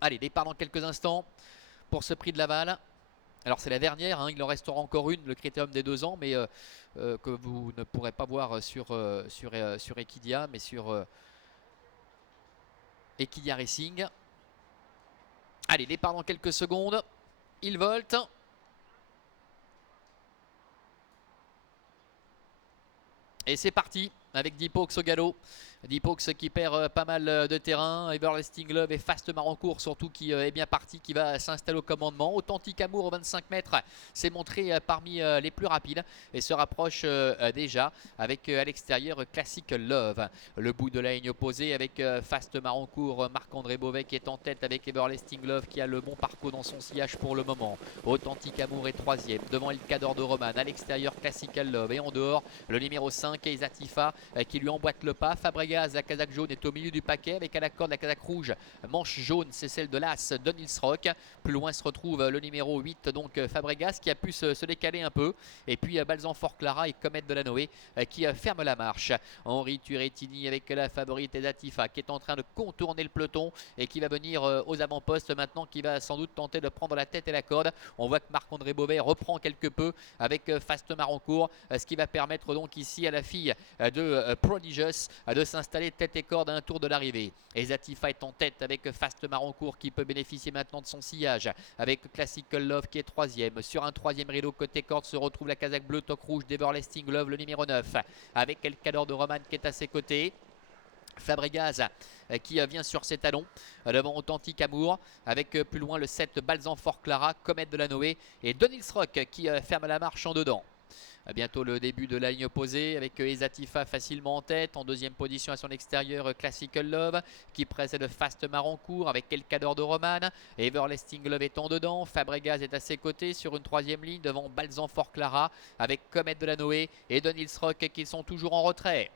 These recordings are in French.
Allez, départ dans quelques instants pour ce prix de Laval. Alors c'est la dernière, hein, il en restera encore une, le Critérium des 2 ans, mais que vous ne pourrez pas voir sur Equidia, mais sur Equidia Racing. Allez, départ dans quelques secondes. Il volte. Et c'est parti avec Dipox au galop. Dipox qui perd pas mal de terrain. Everlasting Love et Fast Marancourt surtout qui est bien parti, qui va s'installer au commandement. Authentique Amour au 25 mètres s'est montré parmi les plus rapides et se rapproche déjà avec à l'extérieur Classic Love. Le bout de la ligne opposée avec Fast Marancourt, Marc-André Beauvais qui est en tête avec Everlasting Love qui a le bon parcours dans son sillage pour le moment. Authentique Amour est 3e devant El Cador de Roman. À l'extérieur Classical Love et en dehors le numéro 5 Eizatifa qui lui emboîte le pas. Fabregas, la casaque jaune, est au milieu du paquet avec à la corde la casaque rouge. Manche jaune, c'est celle de l'As Donils Rock. Plus loin se retrouve le numéro 8, donc Fabregas, qui a pu se décaler un peu. Et puis Balzan Fort Clara et Comet de la Noé qui ferme la marche. Henri Turetini avec la favorite Eizatifa qui est en train de contourner le peloton et qui va venir aux avant-postes maintenant, qui va sans doute tenter de prendre la tête et la corde. On voit que Marc-André Beauvais reprend quelque peu avec Fast Marancourt, ce qui va permettre donc ici à la fille de Prodigious de s'installer tête et corde à un tour de l'arrivée. Eizatifa est en tête avec Fast Marancourt qui peut bénéficier maintenant de son sillage avec Classical Love qui est 3e. Sur un 3e rideau côté corde se retrouve la casaque bleu toque rouge d'Everlasting Love, le numéro 9, avec El Cador de Roman qui est à ses côtés. Fabregas qui vient sur ses talons devant Authentique Amour avec plus loin le 7 Balzan Fort Clara, Comet de la Noé et Donils Rock qui ferme la marche en dedans. Bientôt le début de la ligne opposée avec Eizatifa facilement en tête. En deuxième position à son extérieur, Classical Love qui précède Fast Marancourt avec El Cador de Roman. Everlasting Love est en dedans. Fabregas est à ses côtés sur une 3e ligne devant Balzan Fort Clara avec Comet de la Noé et Donils Rock qui sont toujours en retrait.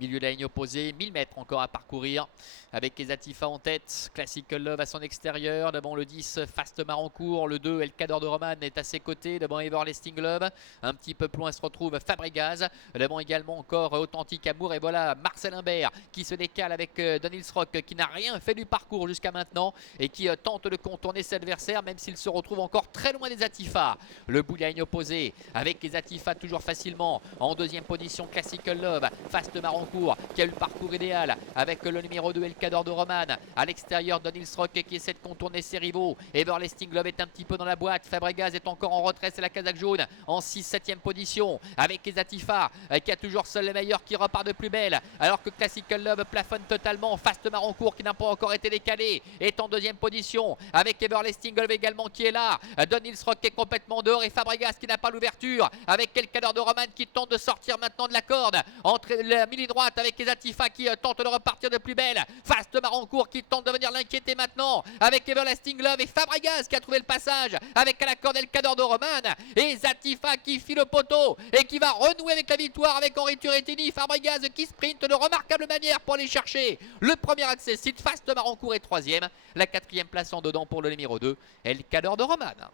Milieu de la ligne opposée, 1000 mètres encore à parcourir avec Eizatifa en tête, Classical Love à son extérieur, devant le 10 Fast Marancourt, le 2 El Cador de Roman est à ses côtés, devant Everlasting Love, un petit peu plus loin se retrouve Fabregas, devant également encore Authentique Amour et voilà Marcel Imbert qui se décale avec Donils Rock qui n'a rien fait du parcours jusqu'à maintenant et qui tente de contourner ses adversaires même s'il se retrouve encore très loin d'Eizatifa. Le bout de la ligne opposée avec Eizatifa toujours facilement en deuxième position, Classical Love, Fast Marancourt qui a eu le parcours idéal avec le numéro 2 El Cador de Roman. À l'extérieur, Donils Rock qui essaie de contourner ses rivaux. Everlasting Love est un petit peu dans la boîte. Fabregas est encore en retrait, c'est la casaque jaune en 6-7e position avec Eizatifa qui a toujours seul le meilleur qui repart de plus belle alors que Classical Love plafonne totalement. Fast Marancourt qui n'a pas encore été décalé est en 2e position avec Everlasting Love également qui est là. Donils Rock qui est complètement dehors et Fabregas qui n'a pas l'ouverture avec El Cador de Roman qui tente de sortir maintenant de la corde entre la milieu droite avec Eizatifa qui tente de repartir de plus belle. Fast Marancourt qui tente de venir l'inquiéter maintenant avec Everlasting Love et Fabregas qui a trouvé le passage avec à la corde El Cador de Roman. Eizatifa qui file au poteau et qui va renouer avec la victoire avec Henri Turetini. Fabregas qui sprint de remarquable manière pour aller chercher le premier accès. Fast Marancourt est 3e. La 4e place en dedans pour le numéro 2 El Cador de Roman.